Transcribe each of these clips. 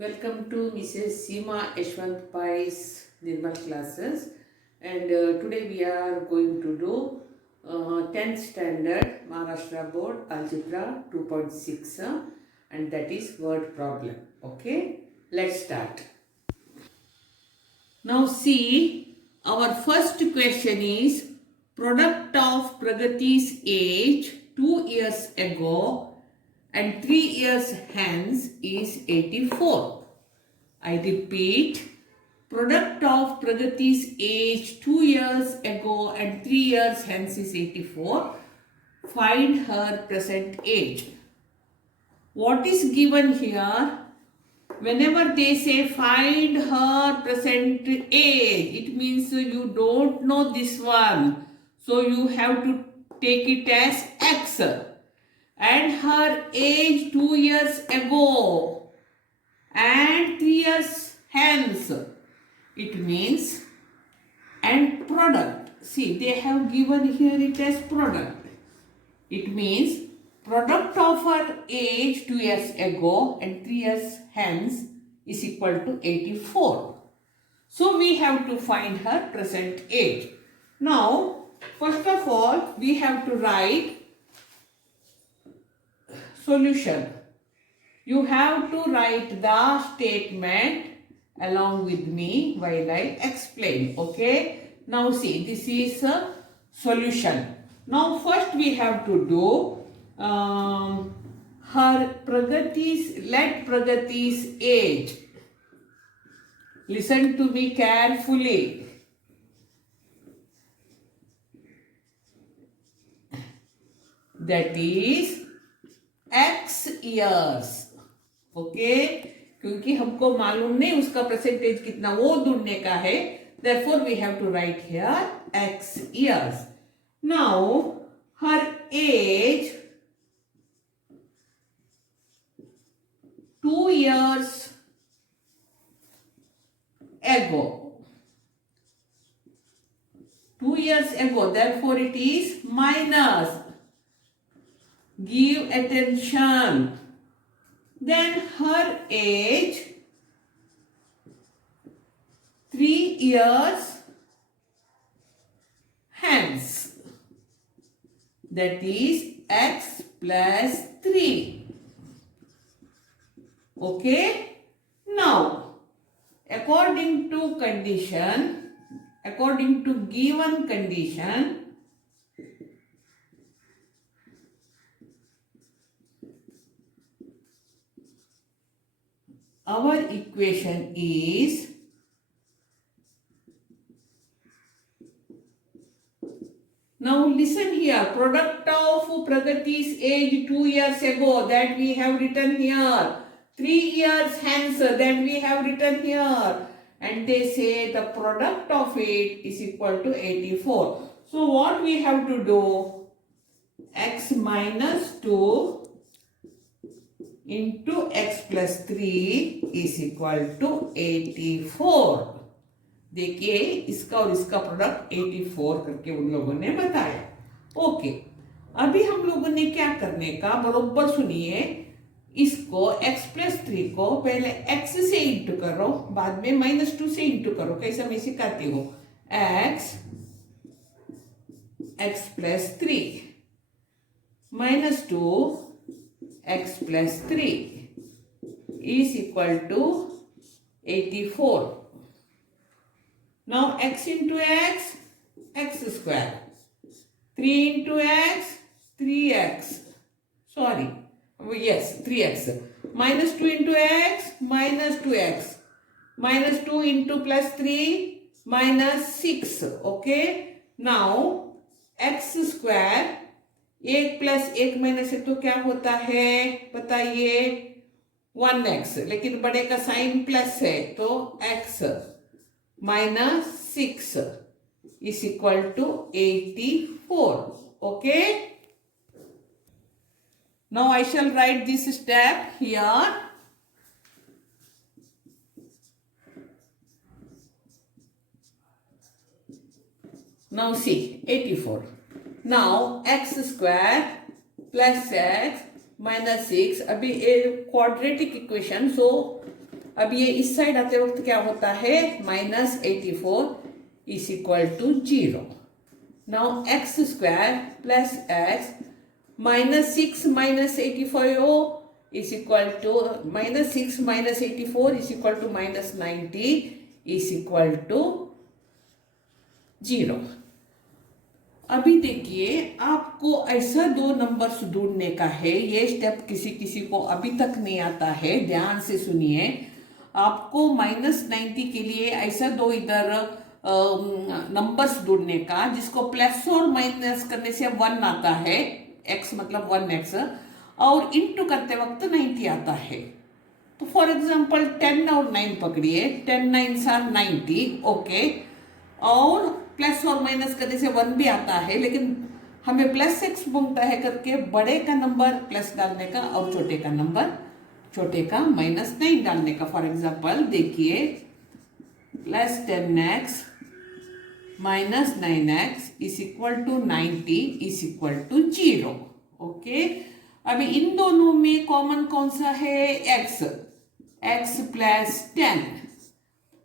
Welcome to Mrs. Seema Yashwant Pai's Nirmal classes, and today we are going to do 10th standard Maharashtra Board Algebra 2.6 and that is word problem. Okay, let's start. Now see, our first question is product of Pragati's age 2 years ago and 3 years hence is 84. I repeat, product of Pragati's age 2 years ago and 3 years hence is 84. Find her present age. What is given here? Whenever they say find her present age, it means you don't know this one. So you have to take it as X. And her age 2 years ago and 3 years hence. It means and product. See, they have given here it as product. It means product of her age 2 years ago and 3 years hence is equal to 84. So we have to find her present age. Now, first of all, we have to write solution. You have to write the statement along with me while I explain. Okay. Now see, this is a solution. Now first we have to do let Pragati's age. Listen to me carefully. That is X years. Okay क्योंकि हमको मालूम नहीं उसका percentage कितना वो ढूंढने का है. Therefore we have to write here X years. Now her age 2 years ago. 2 years ago. Therefore it is minus. Give attention. Then her age 3 years hence. That is X plus 3. Okay. Now, according to given condition, our equation is now listen here, product of Pragati's age 2 years ago that we have written here, 3 years hence that we have written here, and they say the product of it is equal to 84. So what we have to do? X minus 2 into x plus 3 is equal to 84. देखिए इसका और इसका product 84 करके उन लोगों ने बताया. Okay, अभी हम लोगों ने क्या करने का, बरोबर सुनिए. इसको x प्लस 3 को पहले x से इंटू करो, बाद में माइनस 2 से इंटू करो. कैसा मैं सिखाती हूँ. x plus 3 minus 2 x plus 3 is equal to 84. Now x into x, x square. 3 into x, 3x. Sorry. Yes, 3x. Minus 2 into x, minus 2x. Minus 2 into plus 3, minus 6. Okay. Now, x square. 1 plus 1 minus 1 तो क्या होता है बताइए. 1x. लेकिन बड़े का sign plus है तो x minus 6 is equal to 84. Okay. Now I shall write this step here. Now see 84. Now x square plus x minus 6. अभी क्वाड्रेटिक इक्वेशन, सो अब ये इस साइड आते वक्त क्या होता है, -84 is equal to 0. Now x square plus x -6 -85 is equal to -6 -84 is equal to -90 is equal to 0. अभी देखिए, आपको ऐसा दो नंबर्स ढूंढने का है. ये स्टेप किसी किसी को अभी तक नहीं आता है, ध्यान से सुनिए. आपको -90 के लिए ऐसा दो इधर नंबर्स ढूंढने का जिसको प्लस और माइनस करने से 1 आता है, x मतलब 1x, और इंटू करते वक्त 90 आता है. तो फॉर एग्जाम्पल 10 और 9 पकड़िए, 10 9s are 90, ओके. और प्लस और माइनस करने से 1 भी आता है, लेकिन हमें प्लस x बनता है करके बड़े का नंबर प्लस डालने का और छोटे का नंबर छोटे का -9 डालने का. फॉर एग्जाम्पल देखिए, plus 10x minus 9x is equal to 90 is equal to 0. Okay. अभी इन दोनों में कॉमन कौन सा है, x. x plus 10.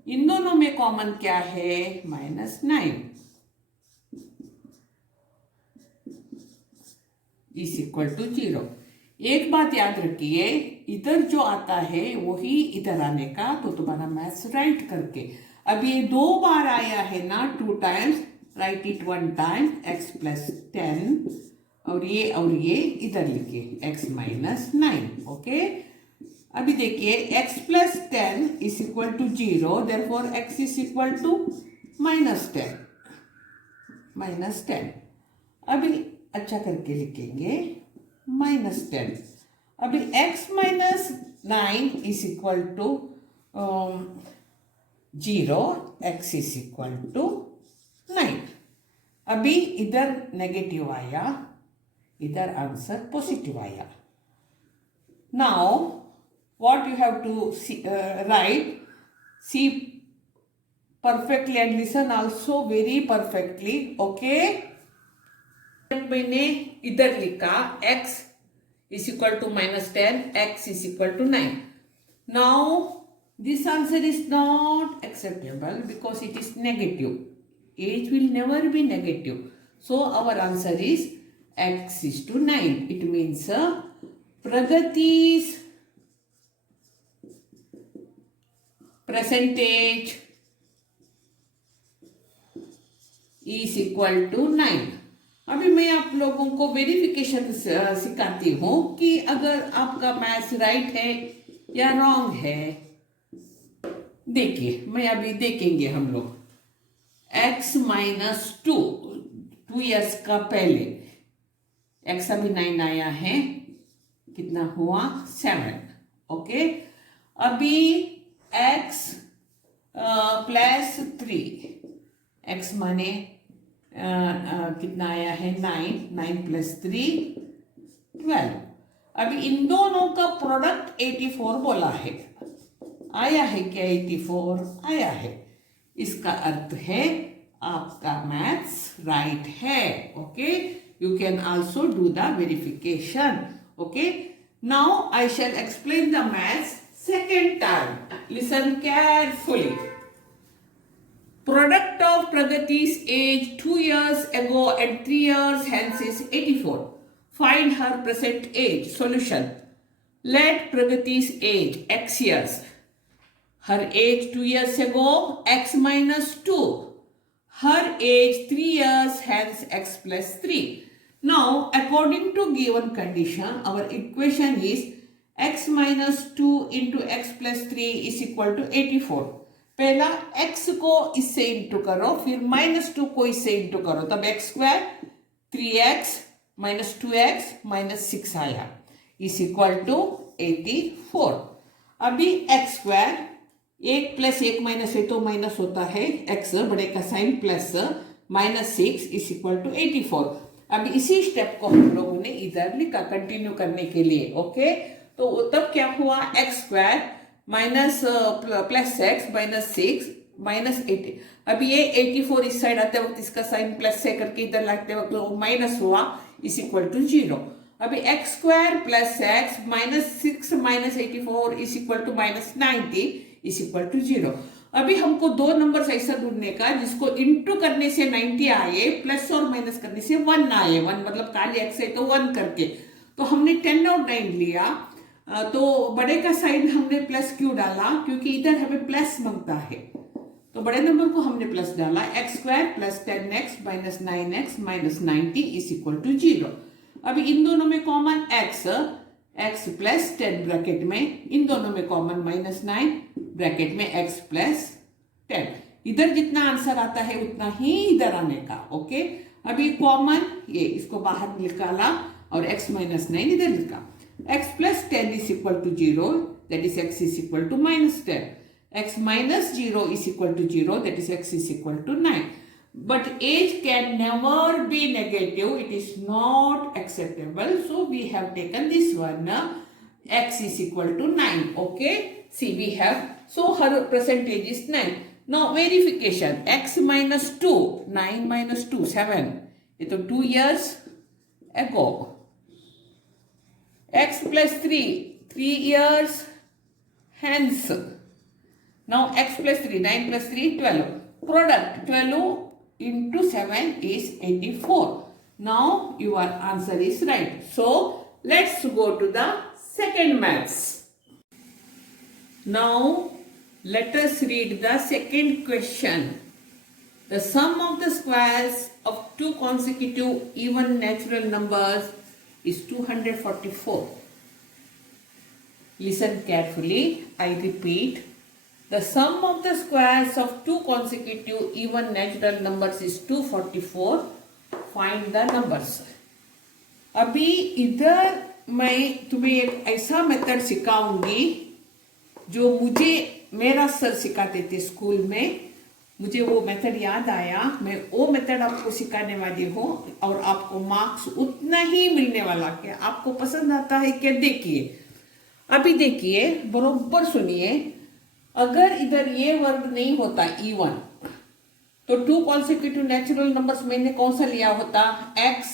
इन दोनों में कॉमन क्या है, -9 इज इक्वल टू 0. एक बात याद रखिए, इधर जो आता है वही इधर आने का, तो तुम्हारा मैथ्स राइट करके. अब ये 2 बार आया है ना, 2 times, right it 1 time, x plus 10, और ये इधर लिखिए x माइनस 9. ओके. अभी देखिए, x plus 10 is equal to 0, therefore x is equal to -10. अभी अच्छा करके लिखेंगे -10. अभी x minus 9 is equal to 0, x is equal to 9. अभी इधर नेगेटिव आया, इधर आंसर पॉजिटिव आया. Now what you have to write, see perfectly and listen also very perfectly. Okay. मैंने इधर लिखा x is equal to -10, x is equal to 9. Now this answer is not acceptable because it is negative. H will never be negative. So our answer is x is to 9. It means Pragati's percentage is equal to 9. अभी मैं आप लोगों को verification सिखाती हूँ कि अगर आपका मैथ्स राइट है या रॉन्ग है. देखिए, मैं अभी देखेंगे हम लोग. x माइनस 2 ईयर्स का पहले x अभी 9 आया है, कितना हुआ 7. ओके. अभी x प्लस 3, x माने कितना आया है 9 प्लस 3 12. अभी इन दोनों का प्रोडक्ट 84 बोला है. आया है क्या 84? आया है. इसका अर्थ है आपका मैथ्स राइट है. Okay. You can also do the verification. Okay. Now I shall explain the maths second time. Listen carefully. Product of Pragati's age 2 years ago and 3 years hence is 84. Find her present age. Solution. Let Pragati's age x years. Her age 2 years ago x minus 2. Her age 3 years hence x plus 3. Now according to given condition, our equation is x minus 2 into x plus 3 is equal to 84. पहला x को इससे into करो, फिर -2 को इससे into करो, तब x square 3x minus 2x minus 6 आया इज इक्वल टू 84. अभी x स्क्वायर 1 प्लस 1 माइनस है तो माइनस होता है, x बड़े का sign plus -6 is equal to 84. अभी इसी स्टेप को हम लोगों ने इधर लिखा कंटिन्यू करने के लिए. ओके. तो तब क्या हुआ, x square minus plus x minus 6 minus 80. अभी ये 84 इस साइड आते वक्त इसका साइन प्लस से करके इधर लाते वक्त माइनस हुआ इज इक्वल टू 0. अभी x square plus x -6 -84 is equal to -90 is equal to 0। अभी हमको दो नंबर ऐसा ढूंढने का जिसको इंटू करने से 90 आए, प्लस और माइनस करने से 1 आए। 1 मतलब खाली एक्स है तो 1 करके, तो हमने 10 और 9 लिया। तो बड़े का साइन हमने प्लस क्यों डाला, क्योंकि इधर हमें प्लस मांगता है, तो बड़े नंबर को हमने प्लस डाला। X square plus 10x minus 9x minus 90 is equal to 0। अभी इन दोनों में कॉमन x प्लस 10 ब्रैकेट में, इन दोनों में कॉमन -9 ब्रैकेट में x प्लस 10। इधर जितना आंसर आता है उतना ही इधर आने का। ओके, अभी कॉमन ये इसको बाहर निकाला और x माइनस 9 इधर लिखा। x plus 10 is equal to 0, that is x is equal to -10। x minus 0 is equal to 0, that is x is equal to 9. But age can never be negative, it is not acceptable. So we have taken this one, x is equal to 9. Okay, see we have, so her percentage is 9. Now verification, x minus 2, 9 minus 2, 7. ये तो 2 years ago. x plus 3, 3 years hence. Now x plus 3, 9 plus 3, 12. Product 12 into 7 is 84. Now your answer is right. So let's go to the second maths. Now let us read the second question. The sum of the squares of two consecutive even natural numbers is 244. Listen carefully. I repeat. The sum of the squares of two consecutive even natural numbers is 244. Find the numbers. अभी इधर मैं तुम्हें एक ऐसा method सिखाऊंगी जो मुझे मेरा sir सिखाते थे स्कूल में। मुझे वो मेथड याद आया, मैं वो मेथड आपको सिखाने वाली हूँ और आपको मार्क्स उतना ही मिलने वाला। क्या आपको पसंद आता है क्या? देखिए, अभी देखिए, बरोबर सुनिए। अगर इधर ये वर्ग नहीं होता इवन, तो टू कॉन्सिक्यूटिव नेचुरल नंबर्स मैंने कौन सा लिया होता? x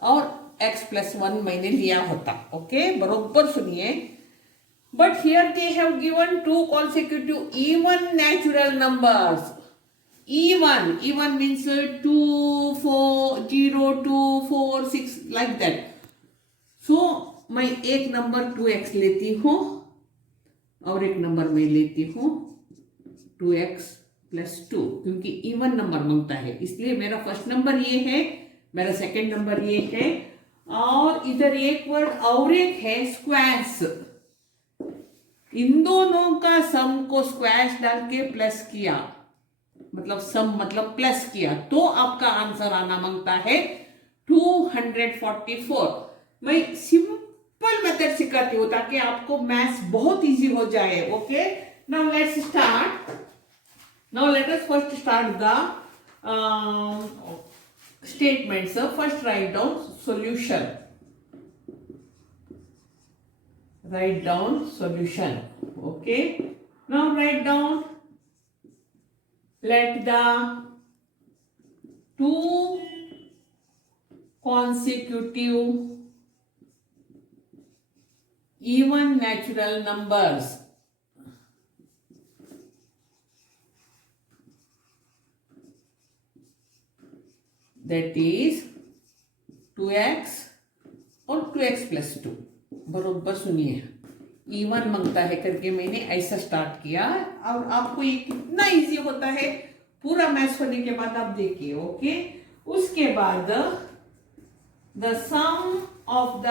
और x प्लस 1 मैंने लिया होता। ओके, बरोबर सुनिए। But here they have given two consecutive even natural numbers. Even means 2 4 0 2 4 6 like that. So मैं एक नंबर 2x लेती हूँ और एक नंबर मैं लेती हूँ 2x प्लस 2, क्योंकि इवन नंबर मांगता है, इसलिए मेरा फर्स्ट नंबर ये है, मेरा सेकंड नंबर ये है, और इधर एक वर्ड और एक है स्क्वायर्स। इन दोनों का सम को स्क्वायर्स डाल के प्लस किया, मतलब सम मतलब प्लस किया, तो आपका आंसर आना मांगता है 244। मैं सिंपल मेथड सिखाती हूँ ताकि आपको मैथ्स बहुत इजी हो जाए। Okay, now let's start. Now let us first start the statements. First write down solution. Write down solution. Okay, now write down, let the two consecutive even natural numbers that is 2x और 2x plus 2। बरोबर सुनिए, even मांगता है करके मैंने ऐसा start किया, और आपको ये कितना इजी होता है पूरा मैथ्स होने के बाद आप देखिए। ओके, उसके बाद the sum of the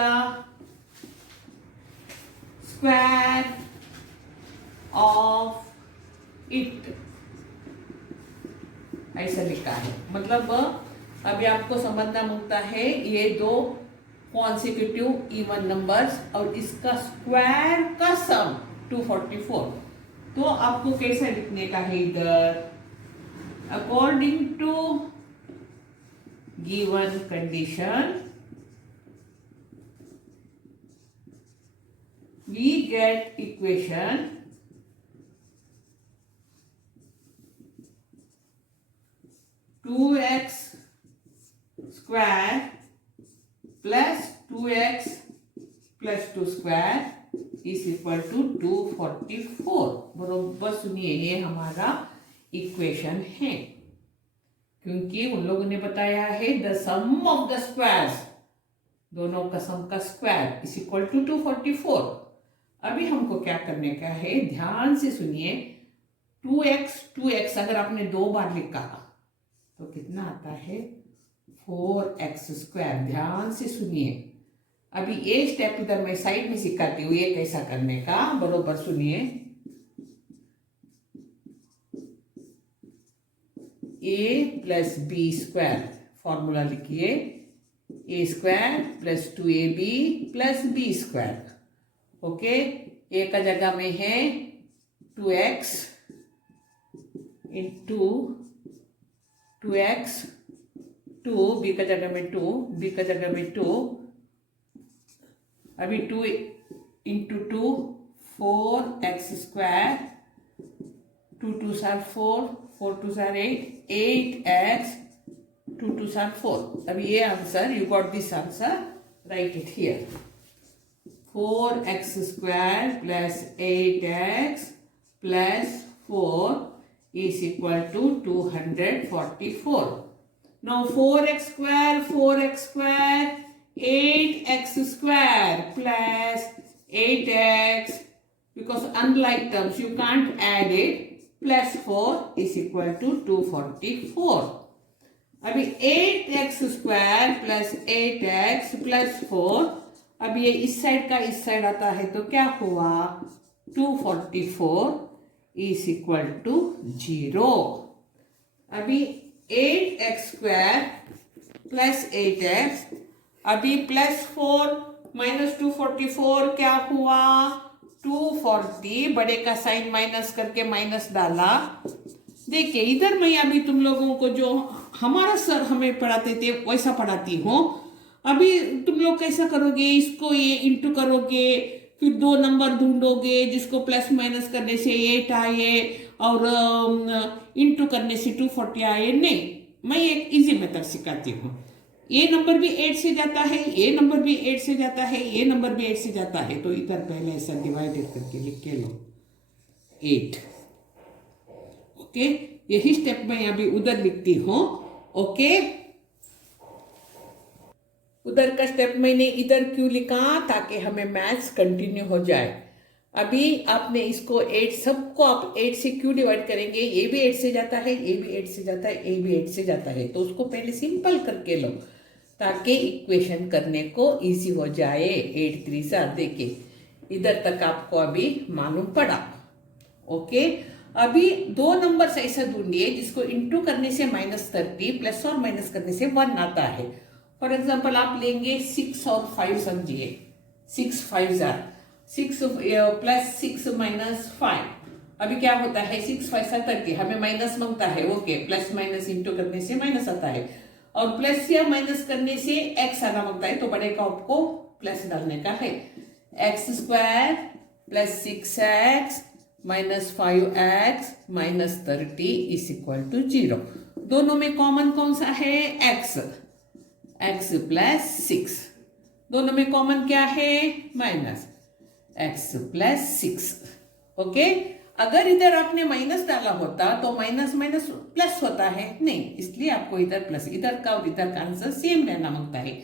square of it, ऐसा लिखा है। मतलब अभी आपको समझना मांगता है ये दो कॉन्सिक्यूटिव इवन नंबर्स और इसका स्क्वायर का सम 244, तो आपको कैसा लिखने का है इधर? According to given condition we get equation 2x square plus 2x plus 2 square is equal to 244। बरोबर सुनिए, ये हमारा इक्वेशन है, क्योंकि उन लोगों ने बताया है the sum of the squares, दोनों का सम का स्क्वायर इज इक्वल टू 244। अभी हमको क्या करने का है, ध्यान से सुनिए। 2x अगर आपने 2 बार लिखा तो कितना आता है, 4x स्क्वायर। ध्यान से सुनिए। अभी ये स्टेप इधर मैं साइड में सिखाती हूँ, ये कैसा करने का, बरोबर सुनिए। a plus B square, formula लिखिए, a square plus 2ab plus B square. Okay, a का जगह में है 2x इंटू 2x, 2, b का जगह में 2, b का जगह में 2, अभी 2 into 2 4x square, 2 2 are 4, 4 2 are 8, 8x, 2 2 are 4। अभी ये answer, you got this answer, write it here. 4x square plus 8x plus 4 is equal to 244. Now 4x square, 8x square plus 8x, because unlike terms you can't add it, plus 4 is equal to 244. अभी 8x square plus 8x plus 4, अब ये इस side का इस side आता है तो क्या हुआ, 244 is equal to 0। अभी 8x square plus 8x, अभी प्लस 4 माइनस 244 क्या हुआ, 240, बड़े का साइन माइनस करके माइनस डाला। देखिए इधर मैं अभी तुम लोगों को जो हमारा सर हमें पढ़ाते थे वैसा पढ़ाती हूँ। अभी तुम लोग कैसा करोगे, इसको ये इंटू करोगे, फिर 2 नंबर ढूंढोगे जिसको प्लस माइनस करने से 8 आए और इंटू करने से 240 आए। नहीं, मैं एक इजी मेथड सिखाती हूँ। ये नंबर भी 8 से जाता है, ये नंबर भी 8 से जाता है, ये नंबर भी 8 से जाता है, तो इधर पहले ऐसा डिवाइडेड करके लिख के लो 8। ओके, यही स्टेप मैं अभी उधर लिखती हूँ। ओके, उधर का स्टेप मैंने इधर क्यों लिखा, ताकि हमें मैथ्स कंटिन्यू हो जाए। अभी आपने इसको 8, सबको आप 8 से क्यों डिवाइड करेंगे, ये भी 8 से जाता है, ये भी 8 से जाता है, ये भी 8 से जाता है, तो उसको पहले सिंपल करके लो ताकि इक्वेशन करने को इजी हो जाए। 8 3 सा, देखिए इधर तक आपको अभी मालूम पड़ा। ओके, अभी 2 नंबर ऐसा ढूंढिए जिसको इंटू करने से -30 प्लस और माइनस करने से 1 आता है। फॉर एग्जाम्पल आप लेंगे 6 और 5, समझिए 6 5 जार 6 प्लस 6 माइनस 5, अभी क्या होता है 6 5 30, हमें माइनस मांगता है। ओके, प्लस माइनस इंटू करने से माइनस आता है, और प्लस या माइनस करने से एक्स आना मांगता है, तो बड़े का आपको प्लस डालने का है। X square plus 6x minus 5x minus 30 is equal to 0। दोनों में कॉमन कौन सा है, x, x प्लस 6, दोनों में कॉमन क्या है, माइनस x प्लस 6। ओके, अगर इधर आपने माइनस डाला होता तो माइनस माइनस प्लस होता है, नहीं, इसलिए आपको इधर प्लस, इधर का और इधर का आंसर सेम रहना मांगता है।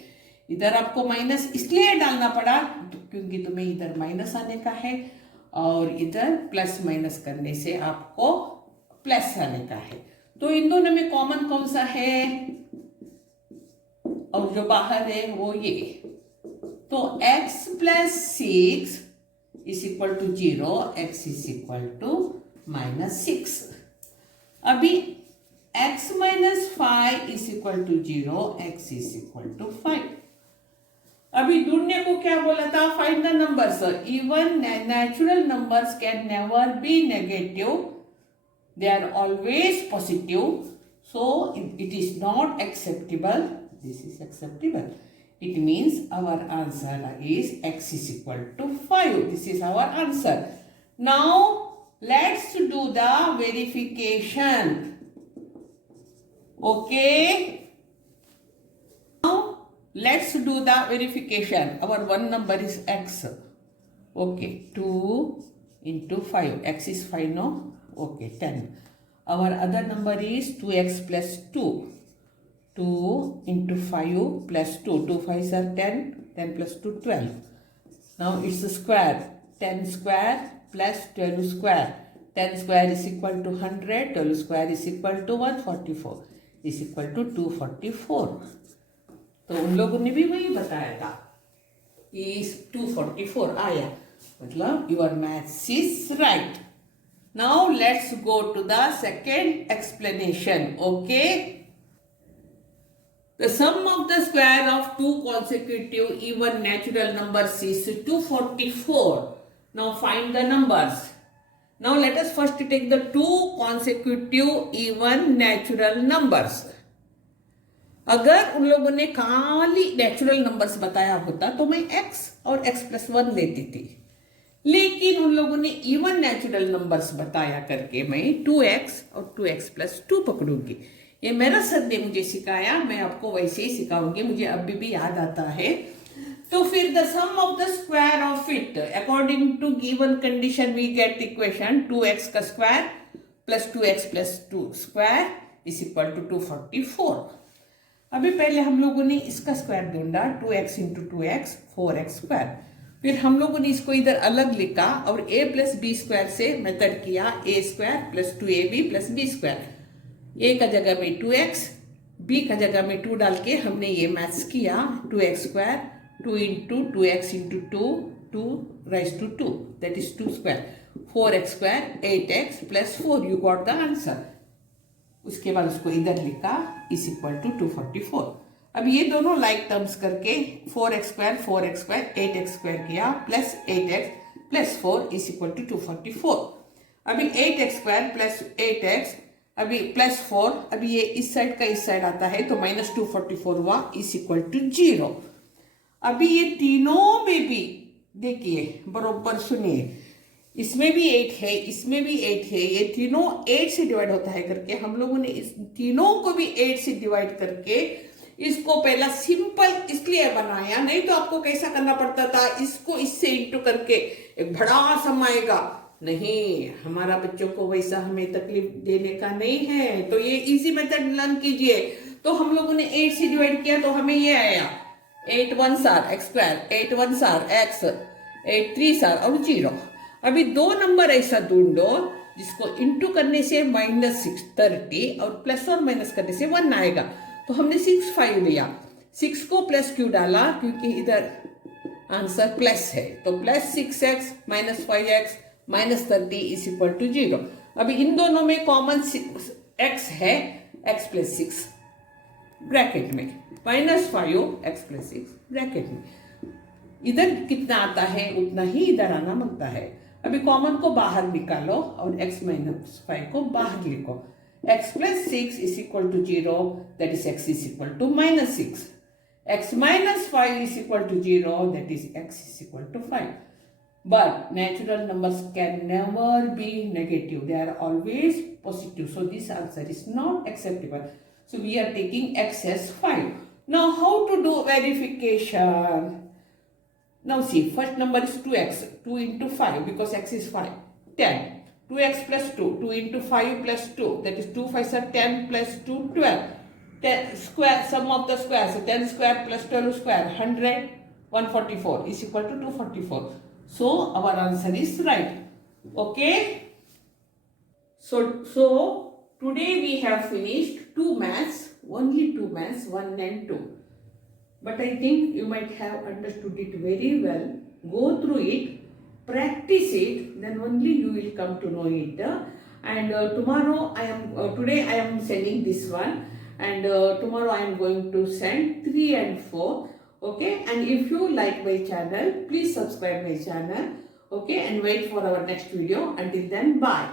इधर आपको माइनस इसलिए डालना पड़ा क्योंकि तुम्हें इधर माइनस आने का है, और इधर प्लस माइनस करने से आपको प्लस आने का है। तो इन दोनों में कॉमन कौन सा है, और जो बाहर है वो ये, तो x plus 6 is equal to 0, x is equal to -6। अभी x minus 5 is equal to 0, x is equal to 5। अभी ढूंढने को क्या बोला था, find the numbers. Even natural numbers can never be negative, they are always positive, so it is not acceptable, this is acceptable. It means our answer is x is equal to 5. This is our answer. Now let's do the verification. Okay. Now let's do the verification. Our one number is x. Okay, 2 into 5. X is 5, no? Okay, 10. Our other number is 2x plus 2. 2 into 5 plus 2. 2 5s are 10. 10 plus 2, 12. Now it's a square. 10 square plus 12 square. 10 square is equal to 100. 12 square is equal to 144. Is equal to 244. तो उन लोगों ने भी वही बताया था इस 244 आया मतलब your maths is right. Now let's go to the second explanation. Okay, the sum of the square of two consecutive even natural numbers is 244. Now find the numbers. Now let us first take the two consecutive even natural numbers. अगर उन लोगों ने खाली natural numbers बताया होता तो मैं x और x प्लस 1 लेती थी, लेकिन उन लोगों ने इवन नेचुरल नंबर्स बताया करके मैं 2x और 2x प्लस 2 पकड़ूंगी. ये मेरा सर ने मुझे सिखाया, मैं आपको वैसे ही सिखाऊंगी, मुझे अभी भी याद आता है. तो फिर the sum of the square of it according to given condition we get equation 2x का square plus 2x plus 2 square is equal to 244. अभी पहले हम लोगों ने इसका स्क्वायर ढूंढा 2x into 2x 4x square. फिर हम लोगों ने इसको इधर अलग लिखा और a प्लस बी स्क्वायर से मेथड किया a square plus 2ab plus B square. a का जगह में 2x, b का जगह में 2 डाल के हमने ये मैथ्स किया 2x square 2 into 2x into 2 2 raise to 2 that is 2 square 4x square 8x plus 4. You got the answer. उसके बाद उसको इधर लिखा इज इक्वल टू 244. अब ये दोनों लाइक टर्म्स करके 4x स्क्वायर 8x स्क्वायर किया plus 8x plus 4 is equal to 244. अभी 8x स्क्वायर प्लस 8x अभी प्लस 4, अभी ये इस साइड का इस साइड आता है तो माइनस 244 हुआ इज इक्वल टू 0. अभी ये तीनों में भी देखिए बरोबर सुनिए, इसमें भी 8 है, इसमें भी 8 है, ये तीनों 8 से डिवाइड होता है करके हम लोगों ने इस तीनों को भी 8 से डिवाइड करके इसको पहला सिंपल इसलिए बनाया, नहीं तो आपको कैसा करना पड़ता था, इसको इससे इंटू करके एक बड़ा सम आएगा. नहीं, हमारा बच्चों को वैसा हमें तकलीफ देने का नहीं है, तो ये इजी मेथड लर्न कीजिए. तो हम लोगों ने 8 से डिवाइड किया तो हमें ये आया 8 1s are x square 8 1s are x 8 3s are और 0. अभी दो नंबर ऐसा ढूंढो जिसको इंटू करने से माइनस 630 और प्लस और माइनस करने से 1 आएगा. तो हमने 6 5 लिया, 6 को प्लस क्यों डाला, क्योंकि इधर आंसर प्लस है तो plus 6x minus 5x minus 30 is equal to 0. अभी इन दोनों में कॉमन x है, x प्लस 6 ब्रैकेट में माइनस 5x प्लस 6 ब्रैकेट में. इधर कितना आता है उतना ही इधर आना मांगता है. अभी कॉमन को बाहर निकालो और x माइनस 5 को बाहर लिखो. x plus 6 is equal to 0 that is x is equal to minus 6. x minus 5 is equal to 0 that is x is equal to 5. But natural numbers can never be negative. They are always positive. So this answer is not acceptable. So we are taking x as 5. Now how to do verification? Now see, first number is 2x, 2 into 5 because x is 5, 10. 2x plus 2, 2 into 5 plus 2, that is 2 5s are 10 plus 2, 12. 10 square, sum of the squares, so 10 square plus 12 square, 100, 144 is equal to 244. So our answer is right. Okay. So today we have finished two maths, only two maths, 1 and 2. But I think you might have understood it very well. Go through it, practice it, then only you will come to know it. And today I am sending this one, and tomorrow I am going to send 3 and 4. Okay, and if you like my channel, please subscribe my channel. Okay, and wait for our next video. Until then, bye.